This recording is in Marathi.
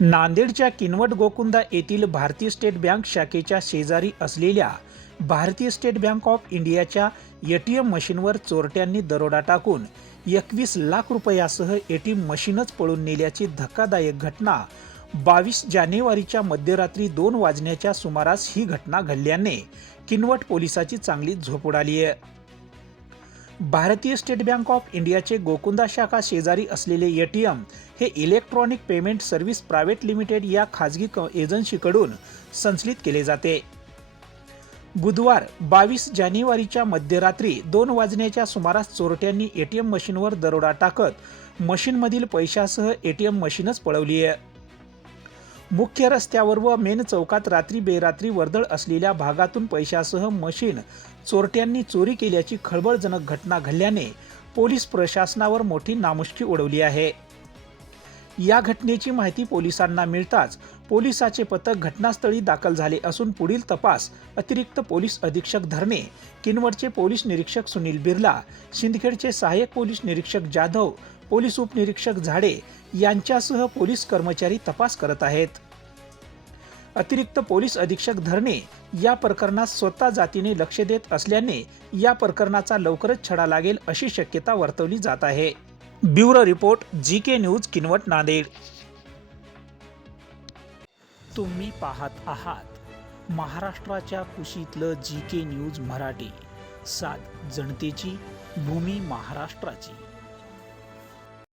नांदेडच्या किनवट गोकुंदा येथील भारतीय स्टेट बँक शाखेच्या शेजारी असलेल्या भारतीय स्टेट बँक ऑफ इंडियाच्या एटीएम मशीनवर चोरट्यांनी दरोडा टाकून एकवीस लाख रुपयासह एटीएम मशीनच पळून नेल्याची धक्कादायक घटना बावीस जानेवारीच्या मध्यरात्री दोन वाजण्याच्या सुमारास ही घटना घडल्याने किनवट पोलिसाची चांगली झोप उडाली आहे. भारतीय स्टेट बँक ऑफ इंडियाचे गोकुंदा शाखा शेजारी असलेले एटीएम हे electronic payment service private limited या खाजगी क- एजन्सीकडून संचलित केले जाते. बुधवार बावीस जानेवारीच्या मध्यरात्री दोन वाजण्याच्या सुमारास चोरट्यांनी एटीएम मशीनवर दरोडा टाकत मशीनमधील पैशासह एटीएम मशीनच पळवली आहे. मुख्य रस्त्यावर व मेन चौकात रात्री बेरात्री वर्दळ असलेल्या भागातून पैशासह मशीन चोरट्यांनी चोरी केल्याची खळबळजनक घटना घडल्याने पोलीस प्रशासनावर मोठी नामुष्की उडवली आहे. या घटनेची माहिती पोलिसांना मिळताच पोलिसाचे पथक घटनास्थळी दाखल झाले असून पुढील तपास अतिरिक्त पोलीस अधीक्षक धरणे किनवटचे पोलीस निरीक्षक सुनील बिर्ला सिंदखेडचे सहाय्यक पोलीस निरीक्षक जाधव पोलीस उपनिरीक्षक झाडे यांच्यासह पोलीस कर्मचारी तपास करत आहेत. अतिरिक्त पोलीस अधीक्षक धरणे या प्रकरणात स्वतः जातीने लक्ष देत असल्याने या प्रकरणाचा लवकरच छडा लागेल अशी शक्यता वर्तवली जात आहे. Bureau report G K news Kinwat Nanded. तुम्ही पाहत आहात महाराष्ट्राच्या कुशीतलं जी के न्यूज मराठी. सात जनतेची भूमी महाराष्ट्राची.